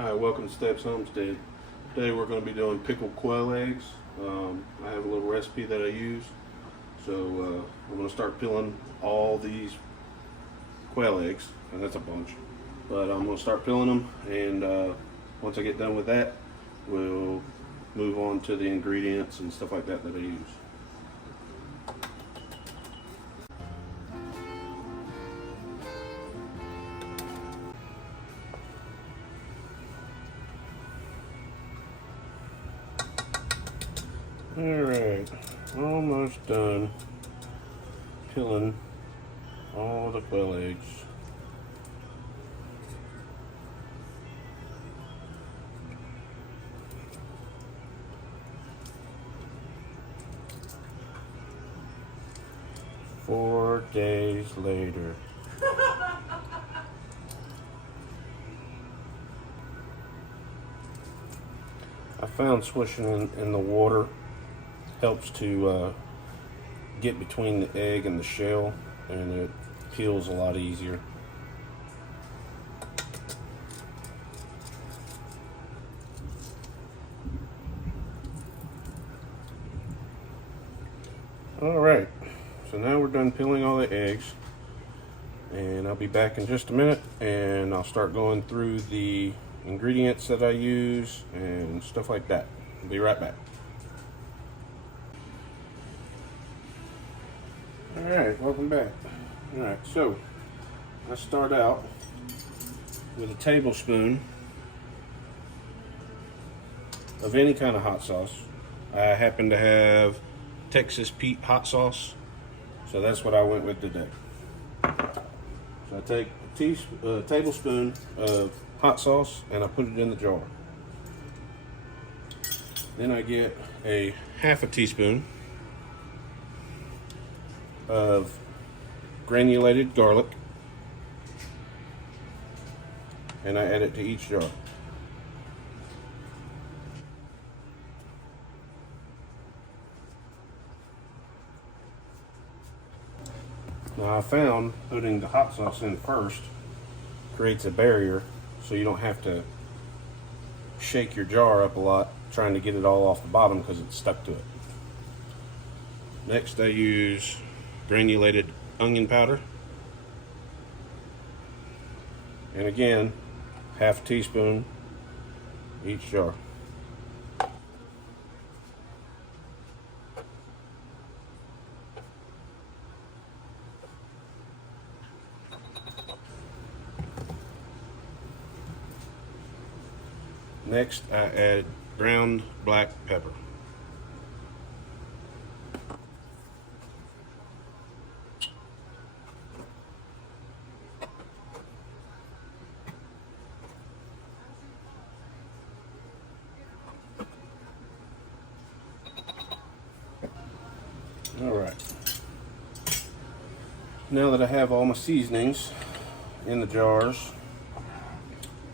Hi, welcome to Steps Homestead. Today we're going to be doing pickled quail eggs. I have a little recipe that I use. So I'm going to start peeling all these quail eggs, and that's a bunch. But I'm going to start peeling them, and once I get done with that, we'll move on to the ingredients and stuff like that that I use. Alright, almost done peeling all the quail eggs. Four days later. I found swishing in the water helps to get between the egg and the shell, and it peels a lot easier. Alright, so now we're done peeling all the eggs, and I'll be back in just a minute, and I'll start going through the ingredients that I use and stuff like that. I'll be right back. Alright, welcome back. Alright, so I start out with a tablespoon of any kind of hot sauce. I happen to have Texas Pete hot sauce, so that's what I went with today. So I take a tablespoon of hot sauce and I put it in the jar. Then I get a half a teaspoon of granulated garlic, and I add it to each jar. Now I found putting the hot sauce in first creates a barrier, so you don't have to shake your jar up a lot trying to get it all off the bottom because it's stuck to it. Next I use granulated onion powder, and again half a teaspoon each jar. Next I add ground black pepper. Alright, now that I have all my seasonings in the jars,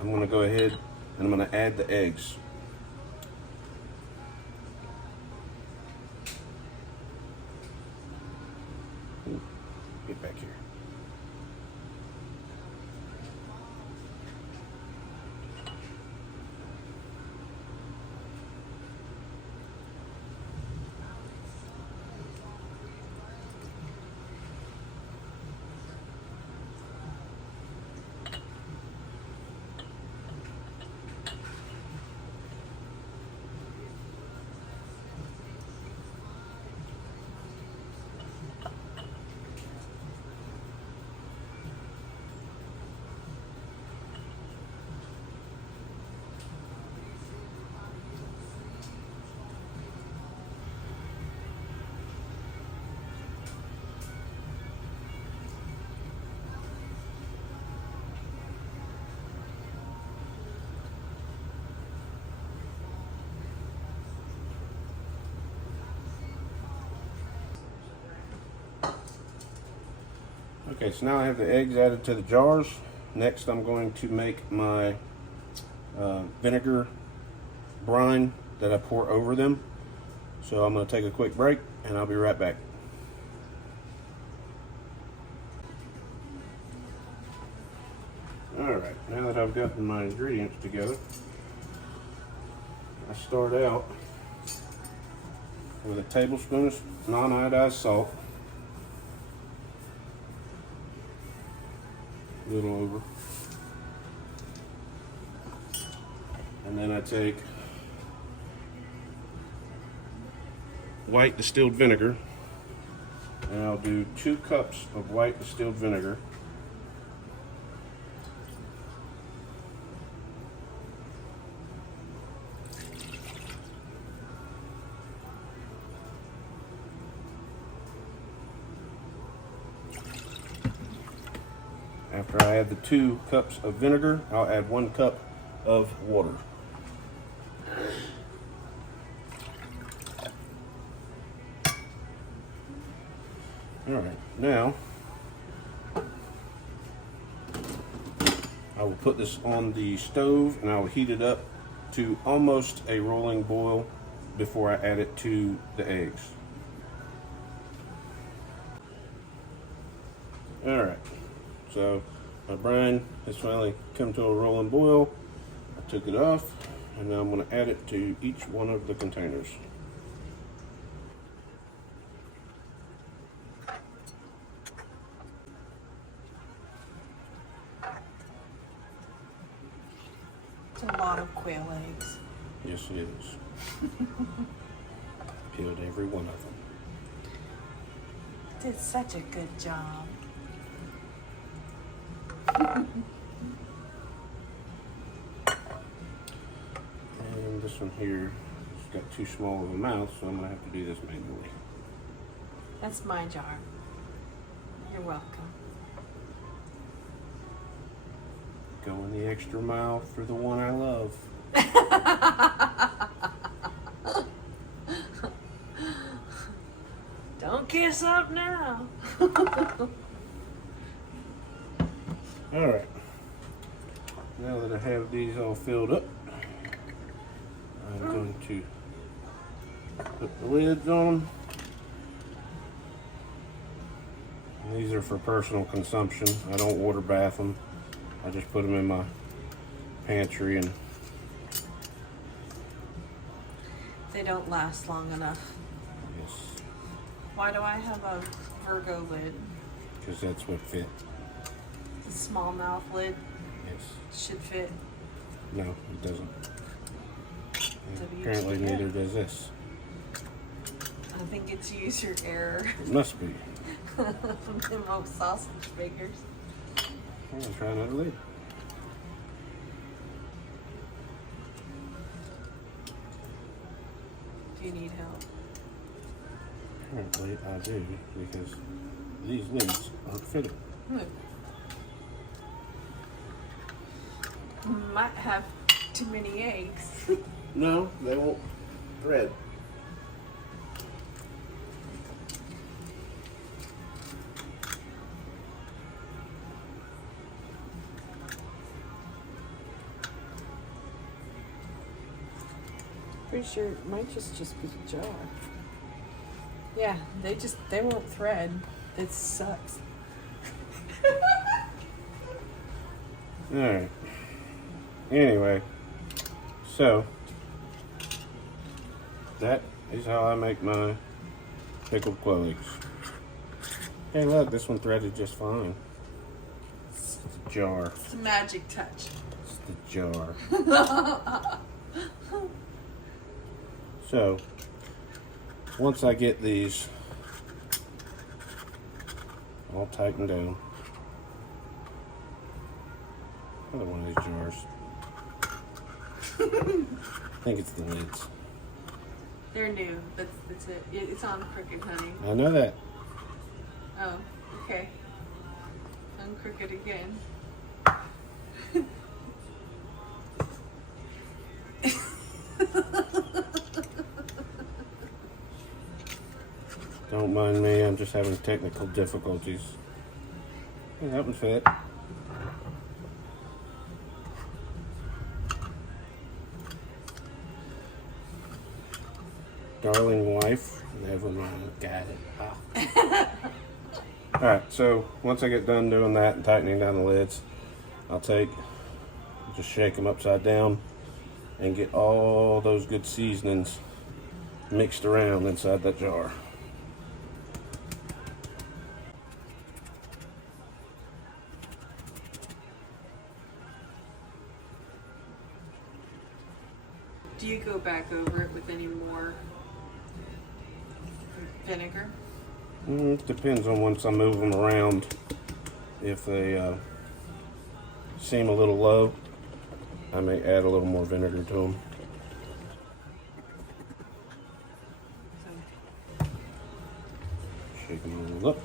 I'm going to go ahead and I'm going to add the eggs. Ooh, get back here. Okay, so now I have the eggs added to the jars. Next I'm going to make my vinegar brine that I pour over them. So I'm going to take a quick break and I'll be right back. All right. now that I've gotten my ingredients together, I start out with a tablespoon of non-iodized salt, a little over, and then I take white distilled vinegar, and I'll do 2 cups of white distilled vinegar. After I add the 2 cups of vinegar, I'll add 1 cup of water. All right, now I will put this on the stove and I will heat it up to almost a rolling boil before I add it to the eggs. All right, so my brine has finally come to a rolling boil. I took it off and now I'm going to add it to each one of the containers. It's a lot of quail eggs. Yes, it is. Peeled every one of them. Did such a good job. And this one here has got too small of a mouth, so I'm going to have to do this manually. That's my jar. You're welcome. Going the extra mile for the one I love. Don't kiss up now. All right. Now that I have these all filled up, I'm going to put the lids on them. And these are for personal consumption. I don't water bath them. I just put them in my pantry and They don't last long enough. yes, Why do I have a Virgo lid? because that's what fit. The small mouth lid Yes. should fit. No, it doesn't. And apparently WTF. neither does this. I think it's user error. It must be. Them old sausage fingers. I'm gonna try another lid. Do you need help? Apparently I do, because these lids aren't fitting. Might have too many eggs. No, they won't thread. Pretty sure it might just be a jar. Yeah, they won't thread. It sucks. Alright. Anyway, so that is how I make my pickled quail eggs. Hey look, this one threaded just fine. It's the jar. It's a magic touch. It's the jar. So, once I get these all tightened down, another one of these jars. I think it's the lids. They're new. That's it. It's on crooked, honey. I know that. Oh, okay. I'm crooked again. Don't mind me, I'm just having technical difficulties. Hey, that one fit. Darling wife, never mind, got it. Ah. Alright, so once I get done doing that and tightening down the lids, I'll take just shake them upside down and get all those good seasonings mixed around inside that jar. Do you go back over it with any more vinegar? It depends on once I move them around. If they seem a little low, I may add a little more vinegar to them. Shake them all up.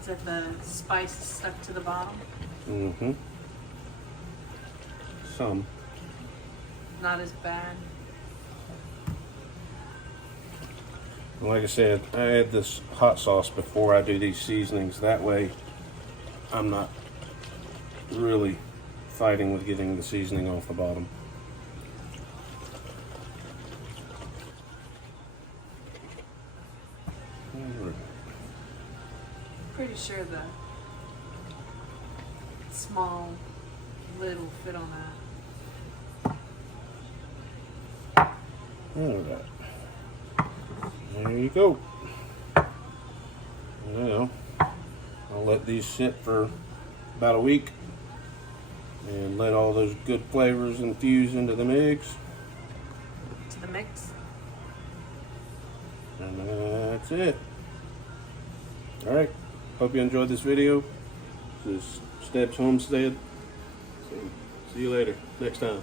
Is that the spice stuck to the bottom? Mm-hmm. Some. Not as bad. Like I said, I add this hot sauce before I do these seasonings. That way, I'm not really fighting with getting the seasoning off the bottom. Pretty sure the small lid will fit on that. Alright. There you go. Now, I'll let these sit for about a week and let all those good flavors infuse into the mix. To the mix. And that's it. Alright. Hope you enjoyed this video. This is Stebb's Homestead. So, see you later. Next time.